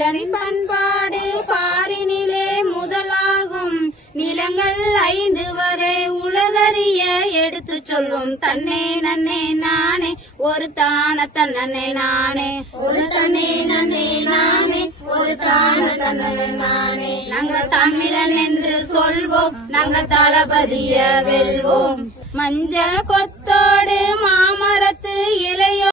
தமிழனின் பண்பாடு பாரினிலே முதலாகும். நிலங்கள் 5 வரை உலகறிய எடுத்து சொல்லும். தன்னே நன்னே நானே ஒரு தான தன்னே நானே ஒரு தன்னே நன்னே நானே ஒரு தான தன்னே நானே. நாங்கள் தமிழன் என்று சொல்வோம், நாங்கள் தளபதிய வெல்வோம். மஞ்ச கொத்தோடு மாமரத்து இலையோ